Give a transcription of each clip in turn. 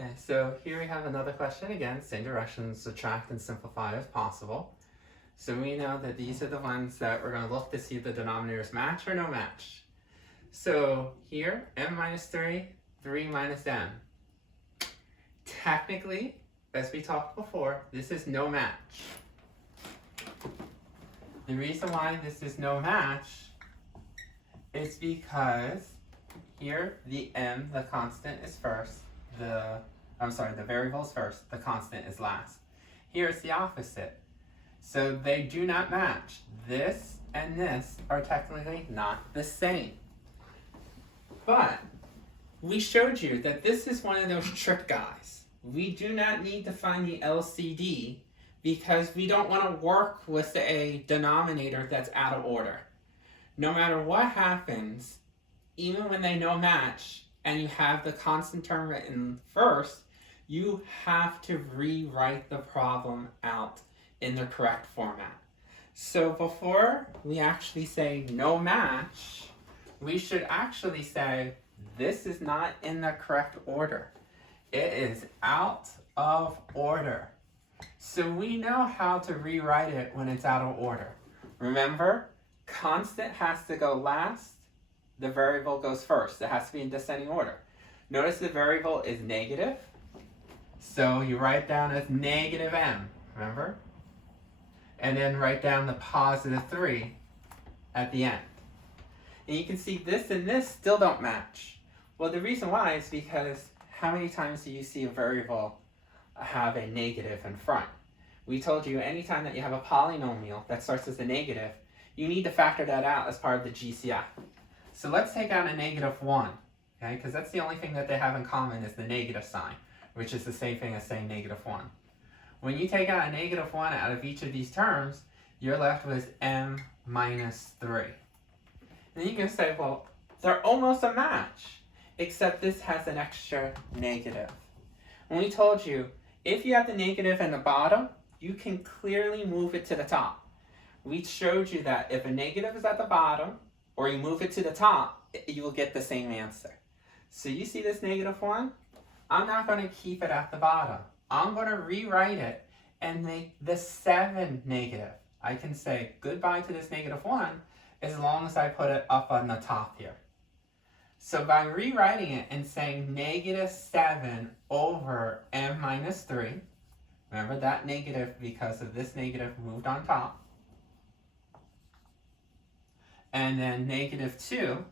Okay, so here we have another question again, same direction, subtract and simplify as possible. So we know that these are the ones that we're going to look to see if the denominators match or no match. So here, m minus 3, 3 minus m. Technically, as we talked before, this is no match. The reason why this is no match is because here the m, the constant, is first. The variable is first, the constant is last. Here it's the opposite. So they do not match. This and this are technically not the same. But we showed you that this is one of those trick guys. We do not need to find the LCD because we don't want to work with a denominator that's out of order. No matter what happens, even when they no match and you have the constant term written first, you have to rewrite the problem out in the correct format. So before we actually say no match, we should actually say this is not in the correct order. It is out of order. So we know how to rewrite it when it's out of order. Remember, constant has to go last, the variable goes first. It has to be in descending order. Notice the variable is negative, so you write down as negative m, remember? And then write down the positive 3 at the end. And you can see this and this still don't match. Well, the reason why is because how many times do you see a variable have a negative in front? We told you anytime that you have a polynomial that starts as a negative, you need to factor that out as part of the GCF. So let's take out a negative 1, okay? Because that's the only thing that they have in common is the negative sign, which is the same thing as saying negative 1. When you take out a negative 1 out of each of these terms, you're left with m minus 3. And you can say, well, they're almost a match, except this has an extra negative. And we told you, if you have the negative in the bottom, you can clearly move it to the top. We showed you that if a negative is at the bottom, or you move it to the top, you will get the same answer. So you see this negative 1? I'm not going to keep it at the bottom. I'm going to rewrite it and make the 7 negative. I can say goodbye to this negative 1 as long as I put it up on the top here. So by rewriting it and saying negative 7 over m minus 3, remember that negative because of this negative moved on top, and then negative 2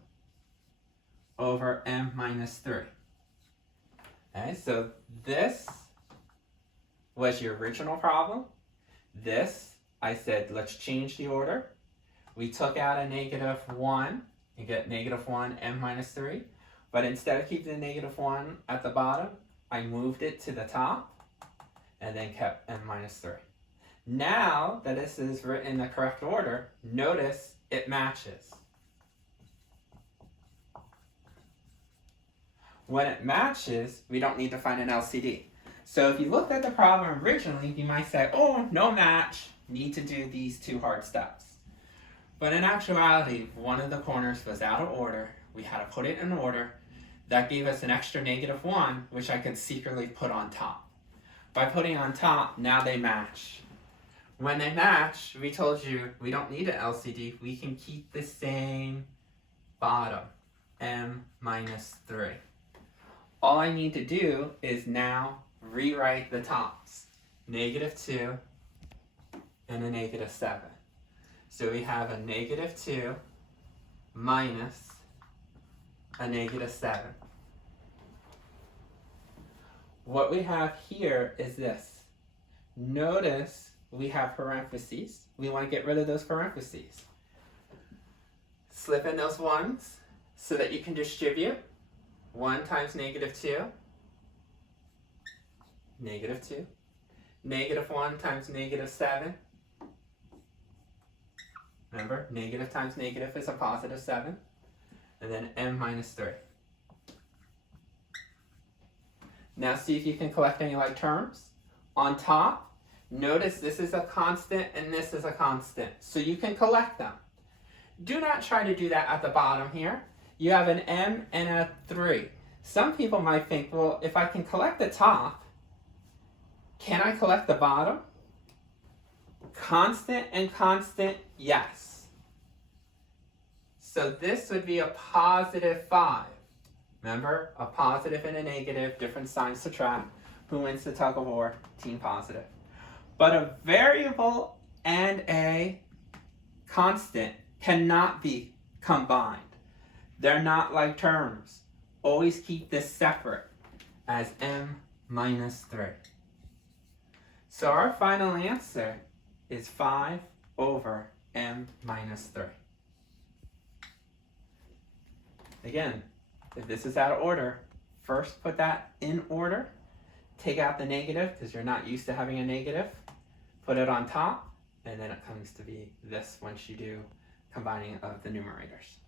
over m minus 3. Okay, so this was your original problem. This, I said, let's change the order. We took out a negative 1, you get negative 1 m minus 3. But instead of keeping the negative 1 at the bottom, I moved it to the top and then kept m minus 3. Now that this is written in the correct order, notice it matches. When it matches, we don't need to find an LCD. So if you looked at the problem originally, you might say, oh, no match, need to do these 2 hard steps. But in actuality, one of the corners was out of order. We had to put it in order. That gave us an extra negative 1, which I could secretly put on top. By putting on top, now they match. When they match, we told you we don't need an LCD. We can keep the same bottom, m minus 3. All I need to do is now rewrite the tops. Negative 2 and a negative 7. So we have a negative 2 minus a negative 7. What we have here is this. Notice we have parentheses. We want to get rid of those parentheses. Slip in those 1s so that you can distribute. 1 times negative 2, negative 2. Negative 1 times negative 7. Remember, negative times negative is a positive 7. And then m minus 3. Now see if you can collect any like terms. On top, notice this is a constant and this is a constant. So you can collect them. Do not try to do that at the bottom here. You have an m and a 3. Some people might think, well, if I can collect the top, can I collect the bottom? Constant and constant, yes. So this would be a positive 5. Remember, a positive and a negative, different signs subtract. Who wins the tug of war? Team positive. But a variable and a constant cannot be combined. They're not like terms. Always keep this separate as m minus 3. So our final answer is 5 over m minus 3. Again, if this is out of order, first put that in order. Take out the negative because you're not used to having a negative. Put it on top, and then it comes to be this once you do combining of the numerators.